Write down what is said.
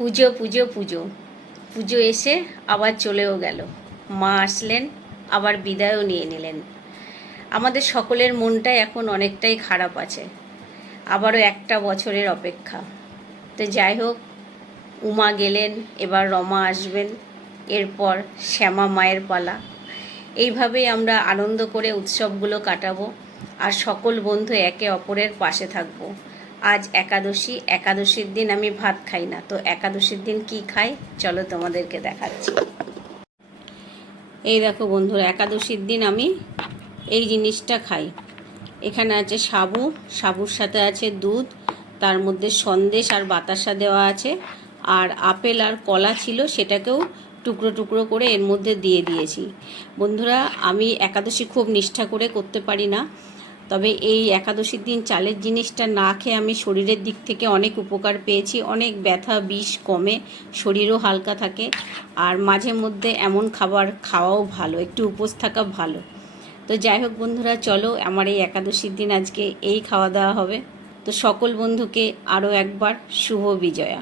পুজো পুজো পুজো পুজো এসে আবার চলেও গেল। মা আসলেন, আবার বিদায়ও নিয়ে নিলেন। আমাদের সকলের মনটাই এখন অনেকটাই খারাপ আছে। আবারও একটা বছরের অপেক্ষা। তো যাই হোক, উমা গেলেন, এবার রমা আসবেন, এরপর শ্যামা মায়ের পালা। এইভাবেই আমরা আনন্দ করে উৎসবগুলো কাটাবো আর সকল বন্ধু একে অপরের পাশে থাকবো। আজ একাদশী, একাদশীর দিন আমি ভাত খাই না, তো একাদশীর দিন কি খাই চলো তোমাদেরকে দেখাচ্ছি। এই দেখো বন্ধুরা, একাদশীর দিন আমি এই জিনিসটা খাই। এখানে আছে সাবু, সাবুর সাথে আছে দুধ, তার মধ্যে সন্দেশ আর বাতাসা দেওয়া আছে, আর আপেল আর কলা ছিল, সেটাকেও টুকরো টুকরো করে এর মধ্যে দিয়ে দিয়েছি। বন্ধুরা, আমি একাদশী খুব নিষ্ঠা করে করতে পারি না, তবে এই একাদশীর দিন চালের জিনিসটা না খেয়ে আমি শরীরের দিক থেকে অনেক উপকার পেয়েছি। অনেক ব্যথা বিষ কমে, শরীরও হালকা থাকে, আর মাঝে মধ্যে এমন খাবার খাওয়াও ভালো, একটু উপোস থাকা ভালো। তো যাই হোক বন্ধুরা, চলো আমার এই একাদশীর দিন আজকে এই খাওয়া দাওয়া হবে। তো সকল বন্ধুকে আরও একবার শুভ বিজয়া।